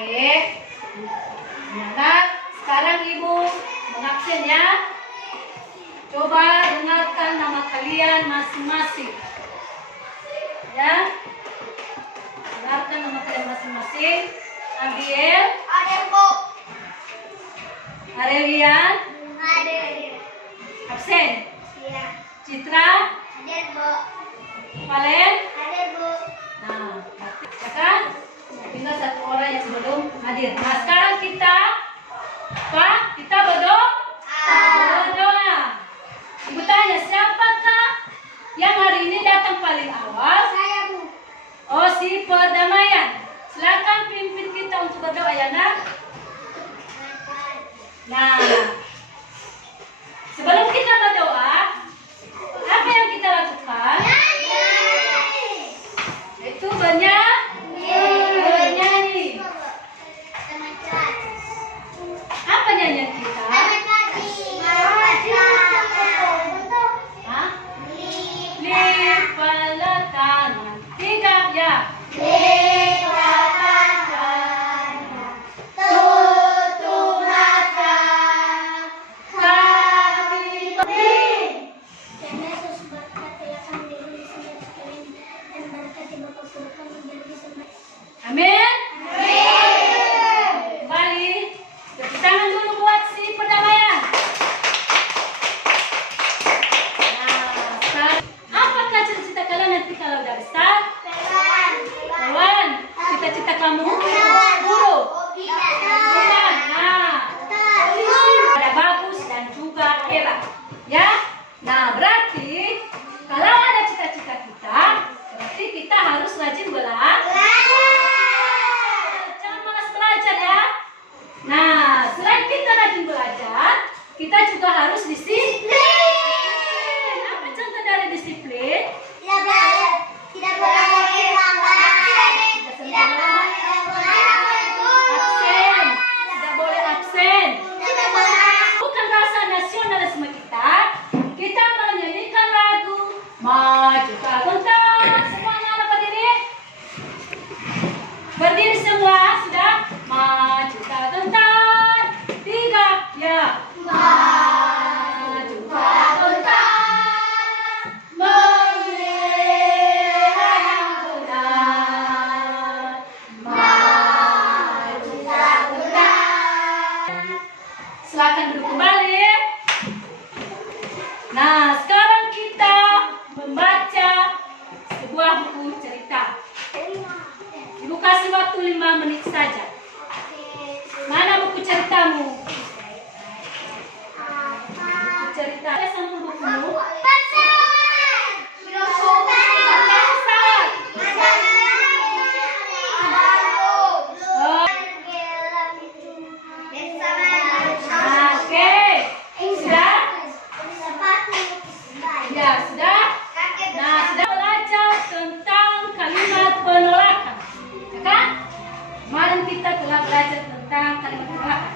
baik. Nah, sekarang Ibu mengabsen ya. Coba dengarkan nama kalian masing-masing. Ya. Dengarkan nama kalian masing-masing. Abiel. Ada, Bu. Arelian. Ada. Absen. Iya. Citra. Ada, Bu. Valen. Ada, Bu. Nah, ya kan? Tinggal satu orang yang belum hadir. Nah, sekarang kita berdoa. Berdoa. Ibu tanya, siapakah yang hari ini datang paling awal? Saya, Bu. Oh, si perdamaian. Silakan pimpin kita untuk berdoa ya, Nak. Nah, sebelum kita berdoa, apa yang kita lakukan? Itu bernyanyi. Apa nyanyian kita? Hah? Lipatlah tangan. Tiga, ya. Tutup mata, kami berdiri. Dan Yesus berkata, ya kami diri saudara sekalian, dan berkati Bapa surga kami menjadi semua. Amin. Kembali. Tepuk tangan dulu buat si perdamaian. Nah, sekarang, apakah cita-cita kalian nanti kalau udah besar? Kawan, cita-cita kamu? Guru. Bukan. Nah, ada bagus dan juga hebat. Ya. Nah, berarti kalau ada cita-cita kita, berarti kita harus rajin belajar. Jangan malas belajar ya. Nah, selain kita rajin belajar, kita juga harus disiplin. Apa contoh dari disiplin? Tidak boleh lambat. Absen. Tidak boleh absen. Bukan rasa nasionalisme kita. Kita menyanyikan lagu Maju ke Bentang. Semuanya anak berdiri. Berdiri semua sudah. Maju ke Bentang. Tiga, ya. Maju ke Bentang. Membela yang benar. Maju ke Bentang. Silakan duduk kembali. Nah, sekarang kita membaca sebuah buku cerita. Ibu kasih waktu 5 menit saja. Mana buku ceritamu? Buku cerita. Ada sampul bukumu? Oh, oke. Sudah? Ya, sudah. Nah, sudah belajar tentang kalimat penolakan. Ya kan? Kemarin kita telah belajar tentang kalimat penolakan.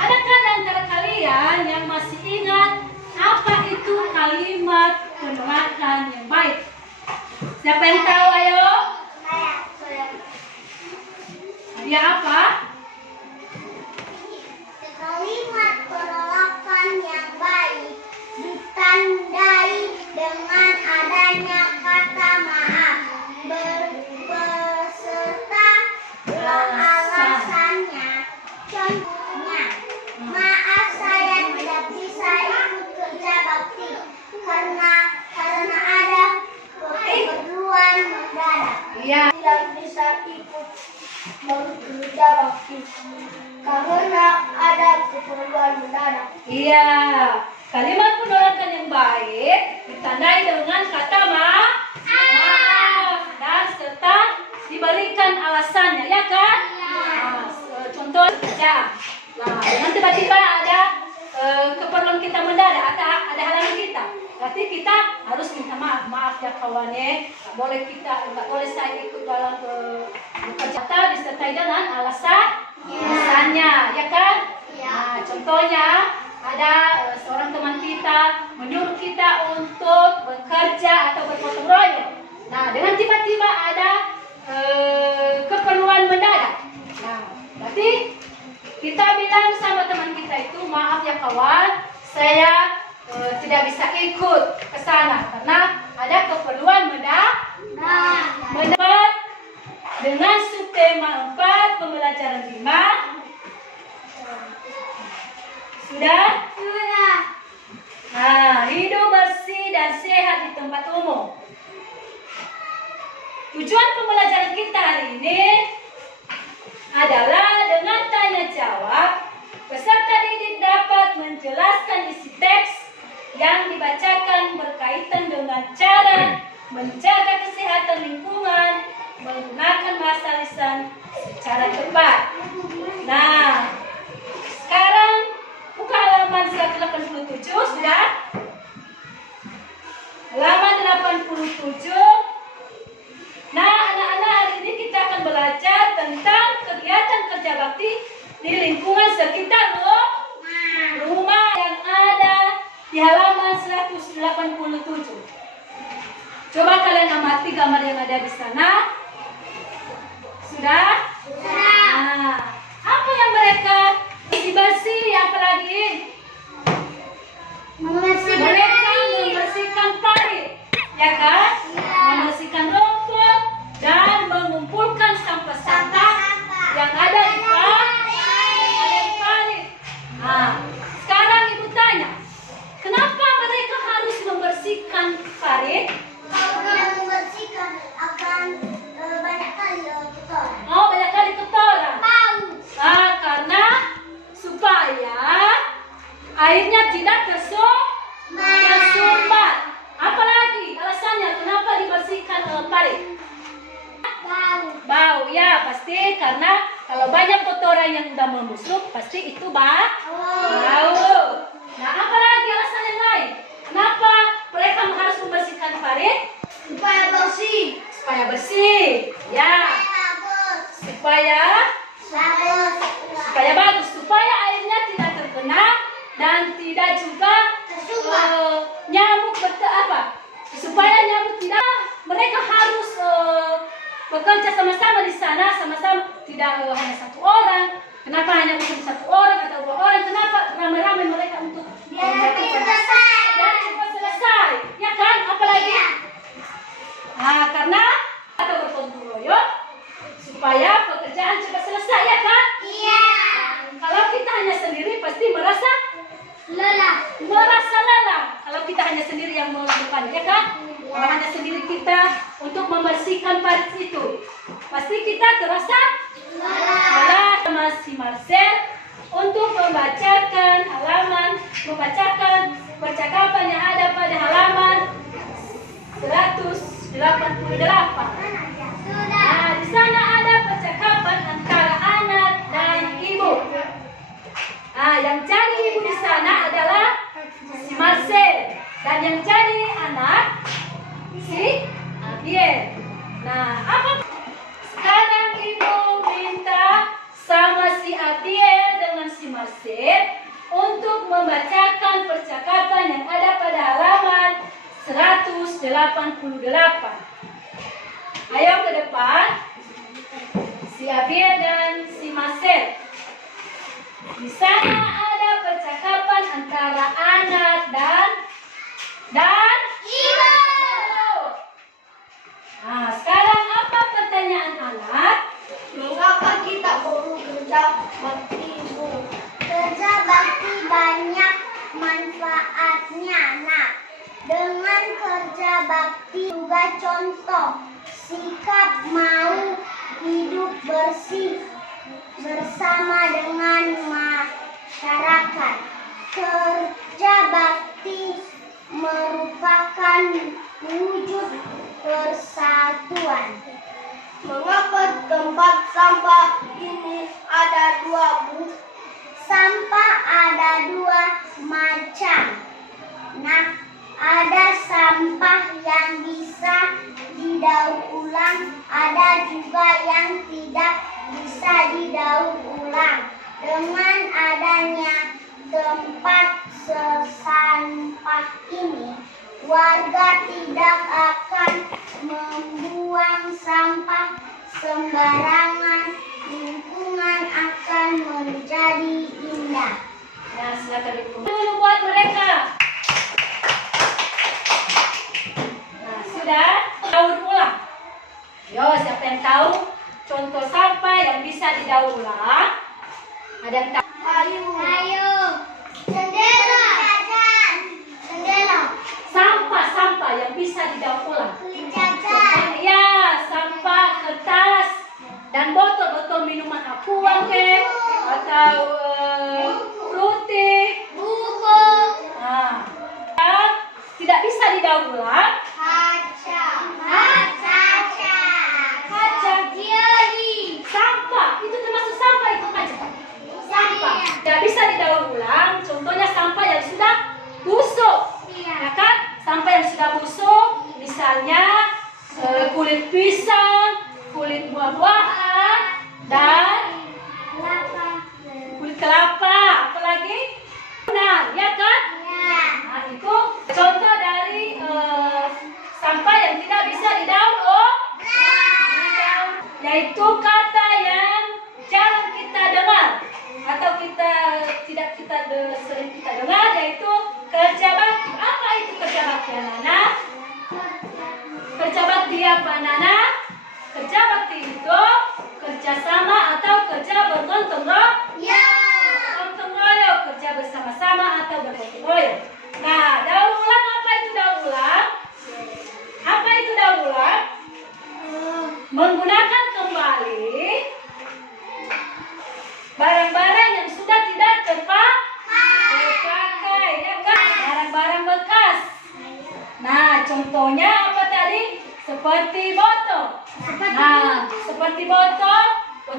Adakah di antara kalian yang masih ingat apa itu kalimat penolakan yang baik? Siapa yang tahu? Ayo. Dia apa? Kalimat penolakan yang baik ditandai dengan adanya kata maaf beserta alasannya. Contohnya, maaf saya tidak bisa ikut kerja bakti karena ada keperluan mendadak. Iya. Tidak bisa ikut kerja bakti karena ada keperluan mendadak. Iya. Kalimat penolakan yang baik ditandai dengan kata maaf dan serta diberikan alasannya, ya kan? Nah, contoh saja. Nah, dengan tiba-tiba ada keperluan kita mendadak, ada halangan kita. Berarti kita harus minta maaf ya kawannya. Nggak boleh saya ikut dalam bekerja disertai dengan alasannya, ya kan? Nah, contohnya ada seorang teman kita menyuruh kita untuk bekerja atau bergotong royong. Nah, dengan tiba-tiba ada keperluan mendadak. Nah, Nanti kita bilang sama teman kita itu, maaf ya kawan, saya tidak bisa ikut ke sana karena ada keperluan mendapat dengan subtema 4 pembelajaran 5. Sudah? Sudah. Nah, hidup bersih dan sehat di tempat umum. Tujuan pembelajaran kita hari ini adalah dengan tanya jawab, peserta didik dapat menjelaskan isi teks yang dibacakan berkaitan dengan cara menjaga kesehatan lingkungan menggunakan bahasa lisan secara tepat. Nah, sekarang buka halaman 187, sudah? Halaman 87. Nah, anak-anak, hari ini kita akan belajar tentang kegiatan kerja bakti di lingkungan sekitar rumah yang ada di halaman 187. Coba kalian amati gambar yang ada di sana. Sudah? Sudah. Nah, apa yang mereka bersih-bersih, apalagi? Mereka membersihkan parit, ya kan? Membersihkan rumput dan mengumpulkan sampah-sampah yang ada di parit. Nah, sekarang ibu tanya, kenapa mereka harus membersihkan parit? Kalau tidak membersihkan akan banyak kali kotor. Oh, banyak kali kotoran. Bau. Nah, karena supaya airnya tidak tersumbat. Apalagi alasannya kenapa dibersihkan parit? Bau, ya pasti karena kalau banyak kotoran yang udah membusuk pasti itu bau. Nah, apalagi alasan yang lain? Kenapa mereka harus membersihkan parit? Supaya bersih. Supaya bersih, ya. Supaya bagus, supaya airnya tidak terkena dan tidak juga nyamuk supaya nyamuk tidak. Mereka harus bekerja sama-sama di sana, sama-sama, tidak hanya satu orang. Kenapa hanya bekerja satu orang atau dua orang? Kenapa ramai-ramai mereka untuk Biar selesai. dan cepat selesai, ya kan? Apalagi? Nah, karena atau bergotong royong supaya pekerjaan cepat selesai, ya kan? Iya. Kalau kita hanya sendiri pasti merasa Lelah. lelah. Kalau kita hanya sendiri yang melakukannya, ya kan? Kalau hanya sendiri kita untuk membersihkan parit itu, pasti kita terasa lelah. Sama si Marcel untuk membacakan percakapan yang ada pada halaman 188. Nah, di sana ada percakapan antara anak dan ibu. Nah, yang jadi ibu di sana adalah si Marcel dan yang jadi anak si Abiel. Nah, apa? Sekarang ibu minta sama si Abiel dengan si Marcel untuk membacakan percakapan yang ada pada halaman 188. Ayo ke depan, si Abiel dan si Marcel. Di sana ada percakapan antara anak dan Ibu. Nah, sekarang apa pertanyaan anak? Mengapa kita perlu kerja bakti, Ibu? Kerja bakti banyak manfaatnya, Nak. Dengan kerja bakti juga contoh sikap mau hidup bersih bersama dengan masyarakat. Kerja bakti merupakan wujud persatuan. Mengapa tempat sampah ini ada dua, Bu? Sampah ada dua macam. Nah, ada sampah yang bisa didaur ulang, ada juga yang tidak bisa didaur ulang. Dengan adanya tempat sesampah ini, warga tidak akan membuang sampah sembarangan. Lingkungan akan silakan dulu buat mereka. Nah, sudah. Daur ulang. Yo, siapa yang tahu contoh sampah yang bisa didaur ulang? Ada yang tahu? Ayo. Jendela. Jendela. Sampah yang bisa didaur ulang. Kulit cacar. Ya, sampah kertas dan botol-botol minuman aqua atau fruity. Buku. Nah, tidak bisa didaur ulang. Kaca. Kaca. Jeli. Sampah, itu termasuk sampah itu kaca. Sampah tidak bisa didaur ulang. Contohnya sampah yang sudah busuk, ya kan? Sampah yang sudah busuk, misalnya kulit pisang, kulit buah-buahan, dan kulit kelapa. Apalagi? Nah, ya kan? Nah, itu contoh dari sampah yang tidak bisa didaur ulang. Yaitu kata yang jarang kita dengar atau sering kita dengar, yaitu kerja bakti. Apa itu kerja bakti, anak-anak? Kerja bakti apa, anak-anak? Kerja bakti itu kerja sama atau kerja bergotong royong, kerja bersama-sama atau bergotong royong. Nah, daur ulang, apa itu daur ulang? Apa itu daur ulang? Menggunakan kembali barang-barang yang sudah tidak terpakai, ya kan? Barang-barang bekas. Nah, contohnya apa tadi? Seperti botol. Nah, seperti botol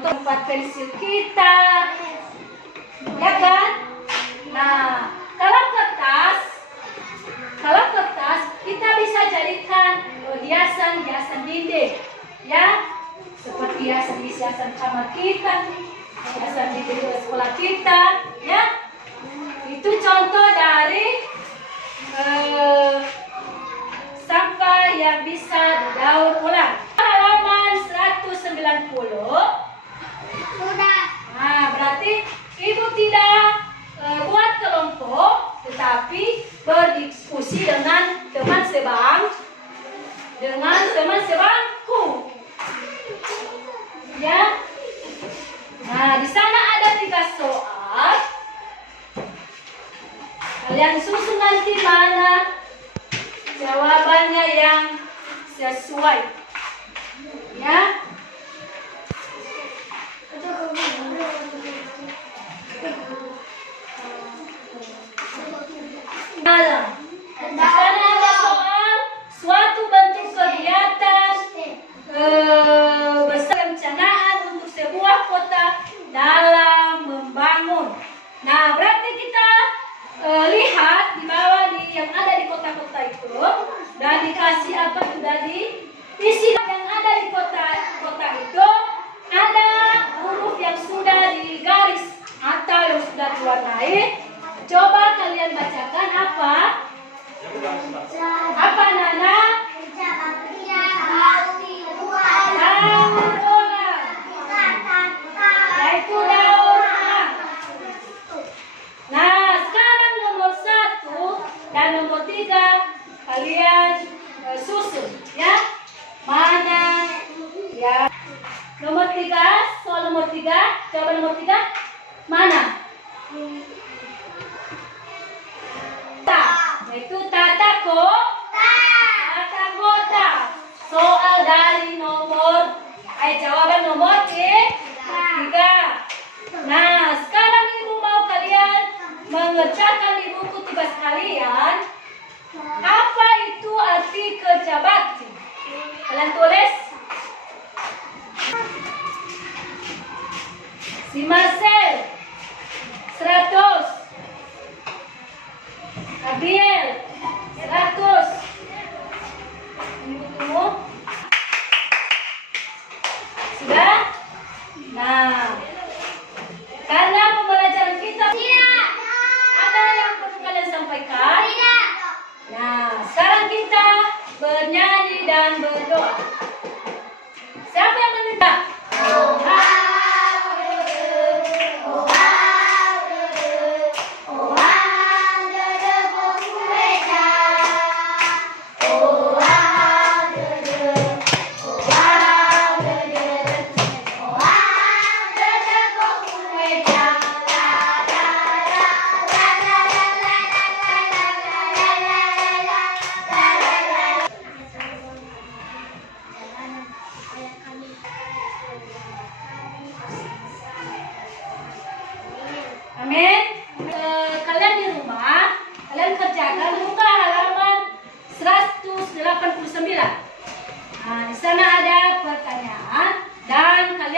tempat pensil kita, ya kan? Nah, kalau kertas kita bisa jadikan hiasan dinding, ya, seperti hiasan kamar kita, hiasan dinding sekolah kita, ya. Itu contoh dari sampah yang bisa didaur ulang. Halaman 190. Sudah. Nah, berarti ibu tidak buat kelompok, tetapi berdiskusi dengan teman sebangku. Ya. Nah, di sana ada 3 soal. Kalian susun nanti mana jawabannya yang sesuai. Ya. Nah, di sana ada soal suatu bentuk kegiatan perencanaan untuk sebuah kota dalam membangun. Nah, berarti kita lihat di bawah yang ada di kota-kota itu dan dikasih apa, sudah diisi yang ada di kota itu ada huruf yang sudah digaris atau yang sudah diwarnai. Coba kalian bacakan apa? Apa, Nana? Daur ulang. Yaitu daur ulang. Nah, sekarang nomor 1 dan nomor 3 kalian susun, ya. Mana? Ya. Nomor 3, soal nomor 3, jawaban nomor 3 mana? Yaitu tata kota. Soal dari jawaban nomor 3. Nah, sekarang ibu mau kalian mengerjakan di buku tugas kalian. Apa itu arti kerja bakti? Kalian tulis. Si Marcel 100, Gabriel 100. Ini bukumu sudah. Nah, karena pembelajaran kita ada yang perlu kalian sampaikan. Nah, sekarang kita bernyanyi dan berdoa. Siapa yang meminta? Oh,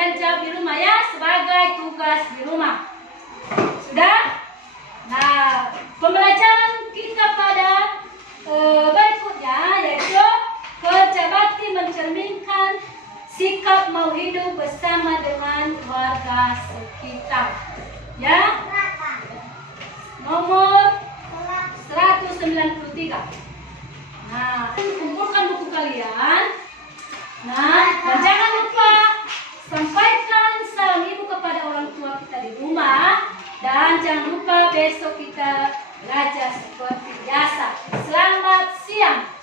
kalian jawab di rumah ya sebagai tugas di rumah. Sudah? Nah, pembelajaran kita pada berikutnya yaitu kerja bakti mencerminkan sikap mau hidup bersama dengan warga sekitar. Ya? Nomor 193. Nah, kumpulkan buku kalian. Nah, dan jangan lupa sampaikan salam ibu kepada orang tua kita di rumah. Dan jangan lupa besok kita belajar seperti biasa. Selamat siang.